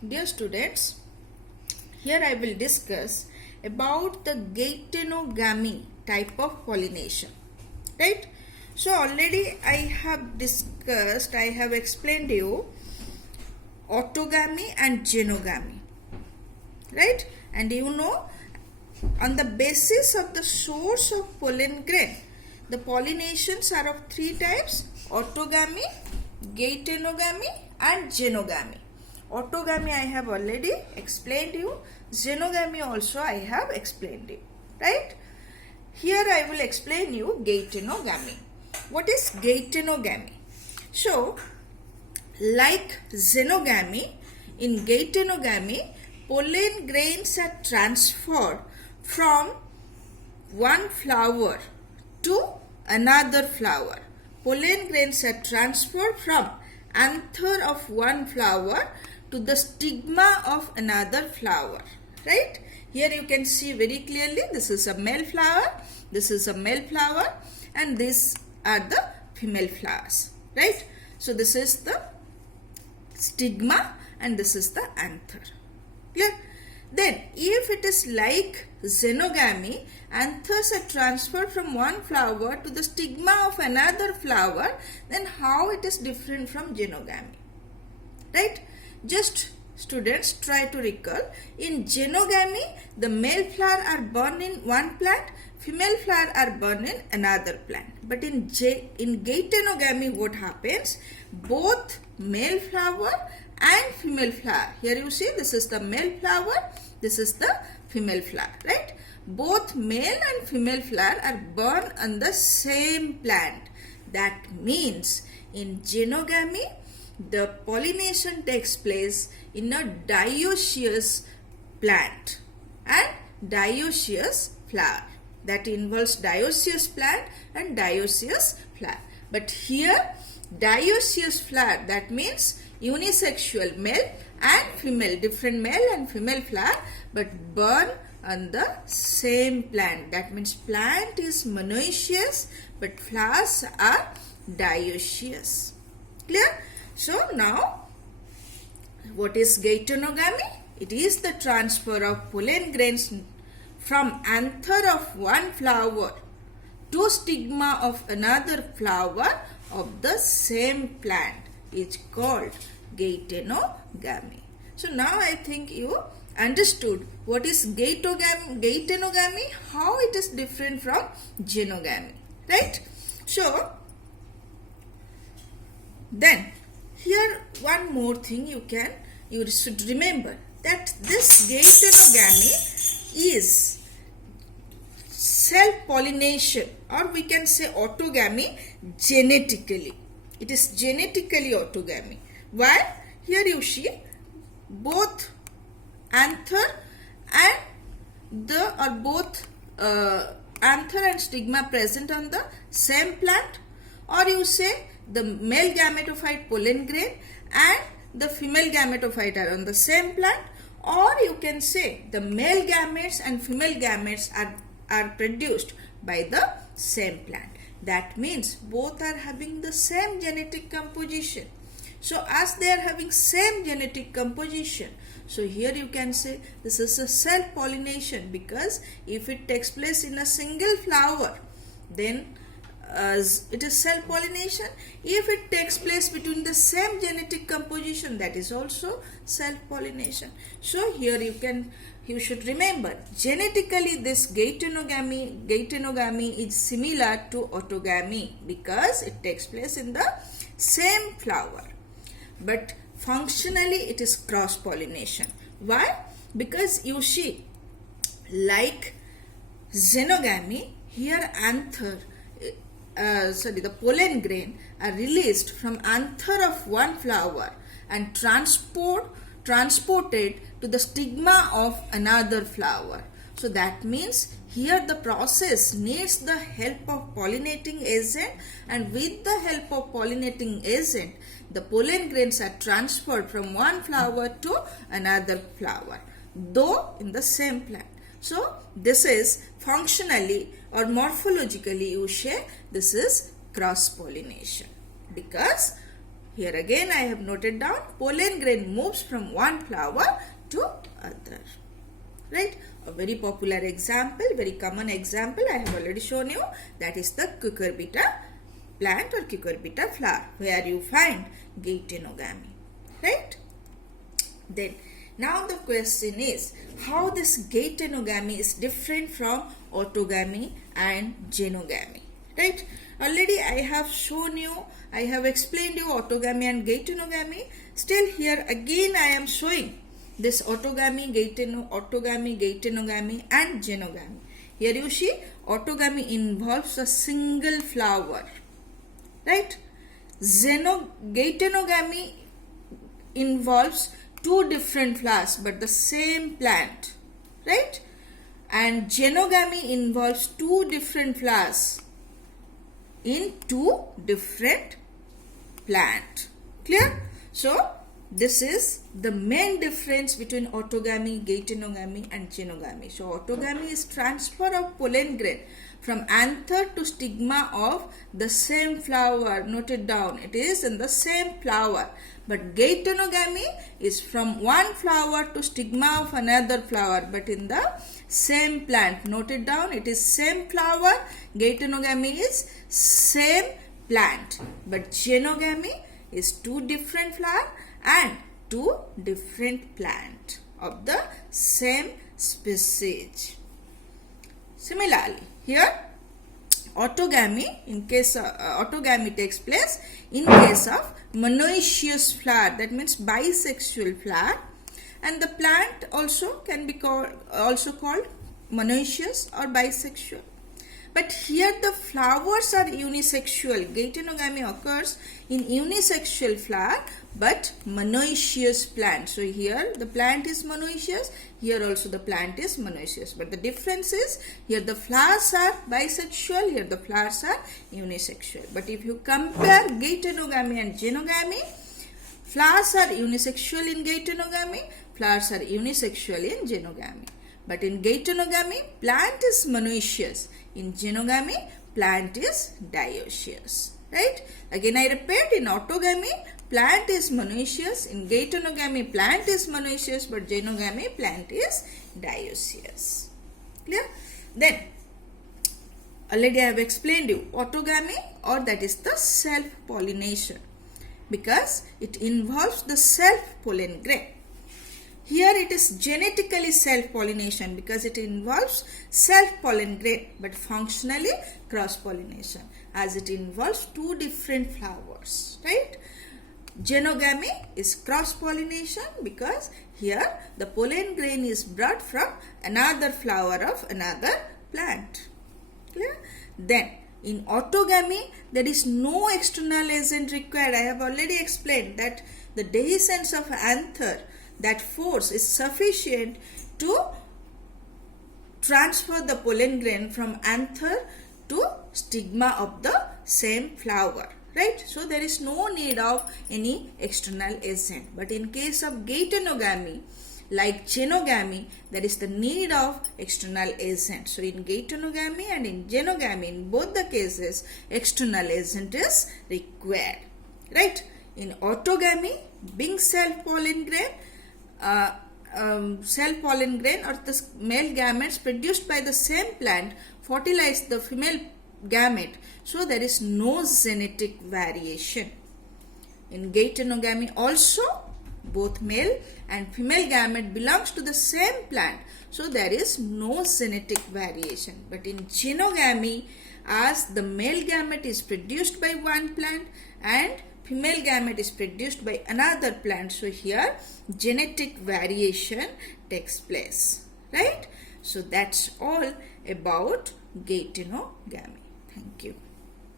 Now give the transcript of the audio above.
Dear students, here I will discuss about the Geitonogamy type of pollination. Right? So already I have explained you autogamy and genogamy. Right? And you know, on the basis of the source of pollen grain, the pollinations are of three types: autogamy, Geitonogamy and genogamy. Autogamy I have already explained you. Genogamy also I have explained you. Right? Here I will explain you Geitonogamy. What is Geitonogamy? So, like xenogamy, in Geitonogamy, pollen grains are transferred from one flower to another flower. Pollen grains are transferred from anther of one flower to the stigma of another flower. Right? Here you can see very clearly this is a male flower, this is a male flower, and these are the female flowers. Right? So this is the stigma and this is the anther. Clear? Then if it is like xenogamy, anthers are transferred from one flower to the stigma of another flower, then how it is different from genogamy? Right? Just students try to recall. In genogamy, the male flower are born in one plant, female flower are born in another plant. But in Geitonogamy, what happens? Both male flower and female flower. Here you see this is the male flower, this is the female flower, right? Both male and female flower are born on the same plant. That means in genogamy, the pollination takes place in a dioecious plant and dioecious flower. That involves dioecious plant and dioecious flower. But here, dioecious flower, that means unisexual male and female, different male and female flower, but born on the same plant. That means plant is monoecious but flowers are dioecious. Clear? So now, what is Geitonogamy? It is the transfer of pollen grains from anther of one flower to stigma of another flower of the same plant is called Geitonogamy. So now I think you understood what is Geitonogamy, how it is different from genogamy, right? So then here one more thing you should remember, that this Geitonogamy is self-pollination, or we can say autogamy genetically. It is genetically autogamy. Why? Here you see both anther and anther and stigma present on the same plant, or you say the male gametophyte pollen grain and the female gametophyte are on the same plant, or you can say the male gametes and female gametes are produced by the same plant. That means both are having the same genetic composition. So as they are having same genetic composition, so here you can say this is a self-pollination, because if it takes place in a single flower, then it is self-pollination. If it takes place between the same genetic composition, that is also self-pollination. So here you should remember, genetically this Geitonogamy is similar to autogamy because it takes place in the same flower. But functionally it is cross-pollination. Why? Because you see, like xenogamy, here the pollen grain are released from anther of one flower and transported to the stigma of another flower. So that means here the process needs the help of pollinating agent, and with the help of pollinating agent, the pollen grains are transferred from one flower to another flower, though in the same plant. So this is functionally or morphologically you say this is cross pollination, because here again I have noted down pollen grain moves from one flower to other. Right? A very popular example, very common example I have already shown you, that is the cucurbita plant or cucurbita flower, where you find gaetenogamy. Right? Then now the question is how this gaetenogamy is different from autogamy and genogamy. Right? Already I have shown you, I have explained you autogamy and gaetenogamy. Still here again I am showing this autogamy, gaetenogamy and genogamy. Here you see autogamy involves a single flower. Right? Gaetenogamy involves two different flowers but the same plant. Right? And genogamy involves two different flowers in two different plant. Clear? So this is the main difference between autogamy, gaetenogamy and genogamy. So autogamy is transfer of pollen grain from anther to stigma of the same flower. Noted down, it is in the same flower. But gaetenogamy is from one flower to stigma of another flower but in the same plant. Noted down, it is same flower. Gaetenogamy is same plant. But genogamy is two different flower and two different plant of the same species. Similarly, here autogamy autogamy takes place in case of monoecious flower, that means bisexual flower, and the plant also can be called monoecious or bisexual. But here the flowers are unisexual. Gaetenogamy occurs in unisexual flower but monoecious plant. So here the plant is monoecious, here also the plant is monoecious. But the difference is here the flowers are bisexual, here the flowers are unisexual. But if you compare gaetenogamy and genogamy, flowers are unisexual in gaetenogamy, flowers are unisexual in genogamy. But in gaetenogamy, plant is monoecious. In genogamy, plant is dioecious. Right? Again I repeat, in autogamy, plant is monoecious. In gaetenogamy, plant is monoecious. But genogamy, plant is dioecious. Clear? Then, already I have explained you, autogamy, or that is the self-pollination, because it involves the self-pollen grain. Here it is genetically self-pollination because it involves self-pollen grain, but functionally cross-pollination as it involves two different flowers. Right? Genogamy is cross-pollination because here the pollen grain is brought from another flower of another plant. Clear? Then in autogamy, there is no external agent required. I have already explained that the dehiscence of anther, that force is sufficient to transfer the pollen grain from anther to stigma of the same flower. Right? So there is no need of any external agent. But in case of gaetenogamy, like genogamy, there is the need of external agent. So in gaetenogamy and in genogamy, in both the cases, external agent is required. Right? In autogamy, being self-pollen grain, or the male gametes produced by the same plant fertilize the female gamete, so there is no genetic variation. In gaetenogamy also, both male and female gamete belongs to the same plant, so there is no genetic variation. But in genogamy, as the male gamete is produced by one plant and female gamete is produced by another plant, so here genetic variation takes place. Right? So that's all about gaetenogamy. Thank you.